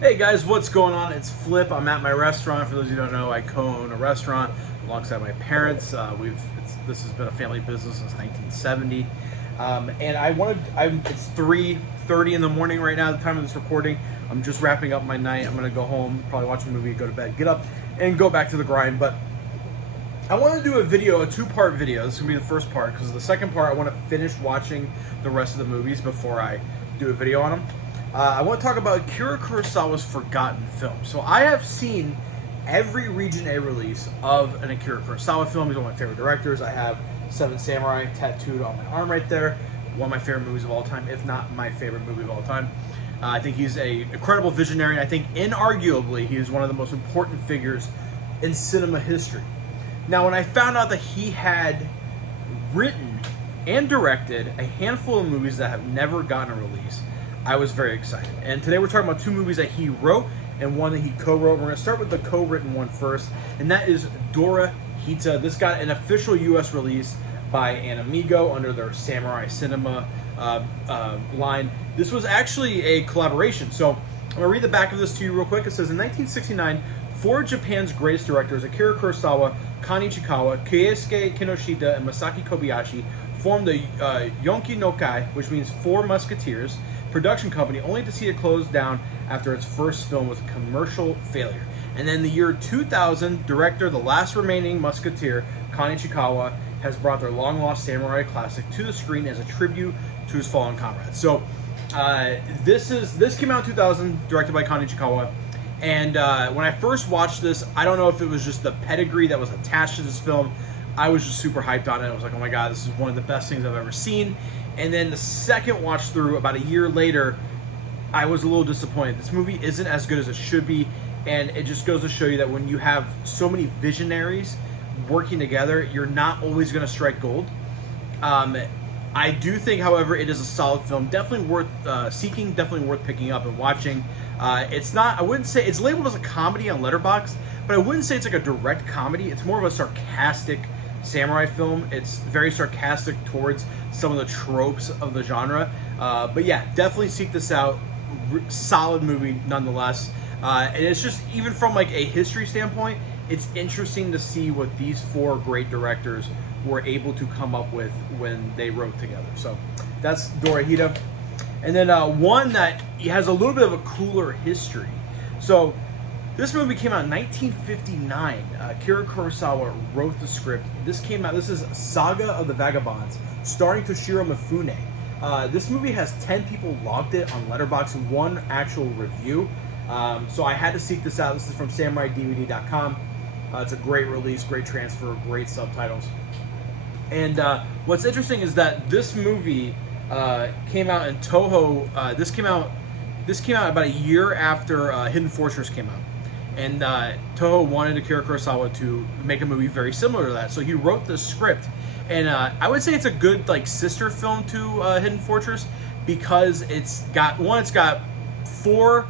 Hey guys, what's going on? It's Flip. I'm at my restaurant. For those of you who don't know, I co-own a restaurant alongside my parents. This has been a family business since 1970, and it's 3:30 in the morning right now. At the time of this recording, I'm just wrapping up my night. I'm gonna go home, probably watch a movie, go to bed, get up, and go back to the grind. But I want to do a two-part video. This is gonna be the first part because the second part I want to finish watching the rest of the movies before I do a video on them. I want to talk about Akira Kurosawa's forgotten film. So I have seen every Region A release of an Akira Kurosawa film. He's one of my favorite directors. I have Seven Samurai tattooed on my arm right there. One of my favorite movies of all time, if not my favorite movie of all time. I think he's an incredible visionary, and I think inarguably he is one of the most important figures in cinema history. Now, when I found out that he had written and directed a handful of movies that have never gotten a release, I was very excited. And today we're talking about two movies that he wrote and one that he co-wrote. We're going to start with the co-written one first, and that is Dora Pizza. This got an official U.S. release by An Amigo under their Samurai Cinema line. This was actually a collaboration. So I'm going to read the back of this to you real quick. It says, in 1969, four of Japan's greatest directors, Akira Kurosawa, Kan Ichikawa, Keisuke Kinoshita, and Masaki Kobayashi, formed the Yonki no Kai, which means Four Musketeers, production company, only to see it close down after its first film was a commercial failure. And then the year 2000, director The Last Remaining Musketeer, Kan Ichikawa, has brought their long-lost samurai classic to the screen as a tribute to his fallen comrades. So this came out in 2000, directed by Kan Ichikawa. And when I first watched this, I don't know if it was just the pedigree that was attached to this film. I was just super hyped on it. I was like, oh my god, this is one of the best things I've ever seen. And then the second watch through, about a year later, I was a little disappointed. This movie isn't as good as it should be, and it just goes to show you that when you have so many visionaries working together, you're not always going to strike gold. I do think, however, it is a solid film, definitely worth seeking, definitely worth picking up and watching. It's not, I wouldn't say, it's labeled as a comedy on Letterboxd, but I wouldn't say it's like a direct comedy. It's more of a sarcastic samurai film. It's very sarcastic towards some of the tropes of the genre. But yeah, definitely seek this out. Solid movie nonetheless. And it's just, even from like a history standpoint, it's interesting to see what these four great directors were able to come up with when they wrote together. So that's Dora Hita. And then one that has a little bit of a cooler history. So this movie came out in 1959. Akira Kurosawa wrote the script. This is Saga of the Vagabonds, starring Toshiro Mifune. This movie has 10 people logged it on Letterboxd and one actual review. So I had to seek this out. This is from SamuraiDVD.com. It's a great release, great transfer, great subtitles. And what's interesting is that this movie came out in Toho. This came out about a year after Hidden Fortress came out. And Toho wanted Akira Kurosawa to make a movie very similar to that, so he wrote the script. And I would say it's a good like sister film to Hidden Fortress because it's got four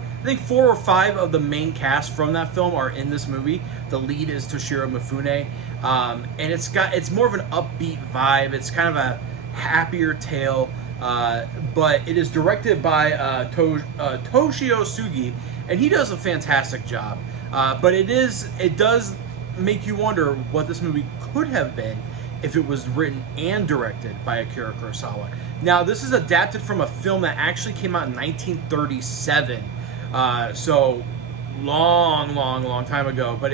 or five of the main cast from that film are in this movie. The lead is Toshiro Mifune, and it's more of an upbeat vibe. It's kind of a happier tale, but it is directed by Toshio Sugi, and he does a fantastic job. But it does make you wonder what this movie could have been if it was written and directed by Akira Kurosawa. Now, this is adapted from a film that actually came out in 1937, so long time ago. But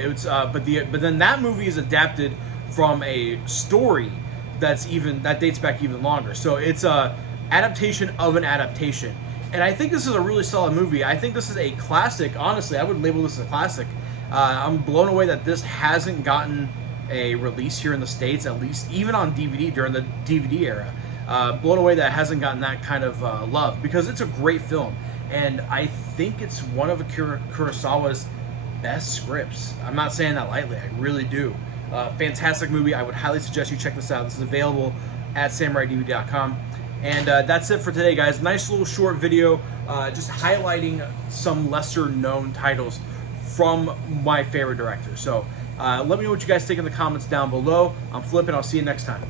but then that movie is adapted from a story that dates back even longer. So it's a adaptation of an adaptation. And I think this is a really solid movie. I think this is a classic. Honestly, I would label this as a classic. I'm blown away that this hasn't gotten a release here in the States, at least even on DVD during the DVD era. Blown away that it hasn't gotten that kind of love, because it's a great film. And I think it's one of Akira Kurosawa's best scripts. I'm not saying that lightly. I really do. Fantastic movie. I would highly suggest you check this out. This is available at SamuraiDVD.com. And that's it for today, guys. Nice little short video just highlighting some lesser known titles from my favorite directors. So let me know what you guys think in the comments down below. I'm Flip, and I'll see you next time.